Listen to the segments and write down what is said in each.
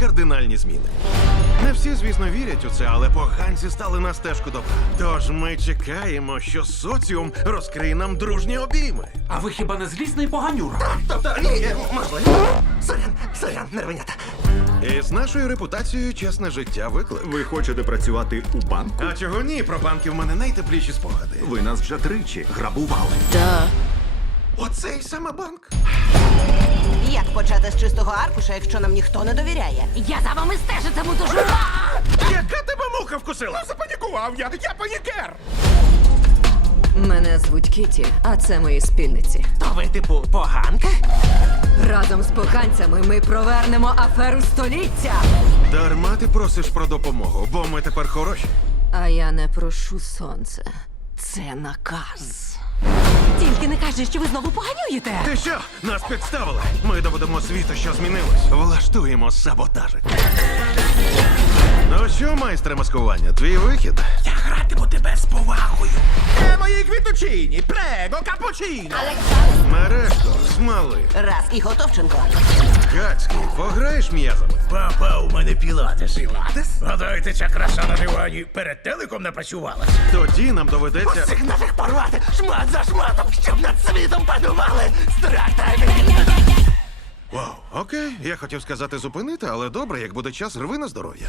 кардинальні зміни. Не всі, звісно, вірять у це, але поганці стали на стежку добра. Тож ми чекаємо, що соціум розкриє нам дружні обійми. А ви хіба не злісний поганюра? Тобто, ні, можливо. Сорян, сорян, нервенята. І з нашою репутацією чесне життя виклик. Ви хочете працювати у банку? А чого ні? Про банки в мене найтепліші спогади. Ви нас вже тричі грабували. Оцей саме банк. Як почати з чистого аркуша, якщо нам ніхто не довіряє? Я за вами стежитиму дуже. Яка тебе муха вкусила? Запанікував я, я панікер. Мене звуть Кіті, а це мої спільниці. То ви, типу, поганка? Разом з поганцями ми провернемо аферу століття. Дарма ти просиш про допомогу, бо ми тепер хороші. А я не прошу сонце. Це наказ. Тільки не кажи, що ви знову поганюєте. Ти що? Нас підставили? Ми доведемо світу, що змінилось. Влаштуємо саботажик. Ну що, майстре маскування, твій вихід? Я гратиму тебе з повагою. Квіточині, прего, капучино. Мережко, смали. Раз і Готовченко. Гацький, пограєш м'язами? Папа, у мене пілатес. Пілатес? Гадаєте, ця краса на дивані перед телеком не працювала? Тоді нам доведеться. Усіх наших порвати, шмат за шматом, щоб над світом панували страх та Вау, окей, я хотів сказати зупинити, але добре, як буде час, рви на здоров'я.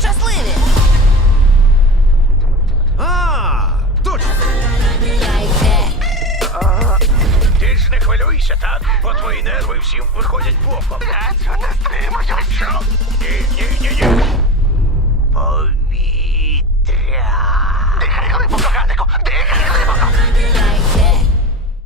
Щасливі! А, точно! Ти ж не хвилюйся, так? Бо твої нерви всім виходять боком. Я не стримую. Що?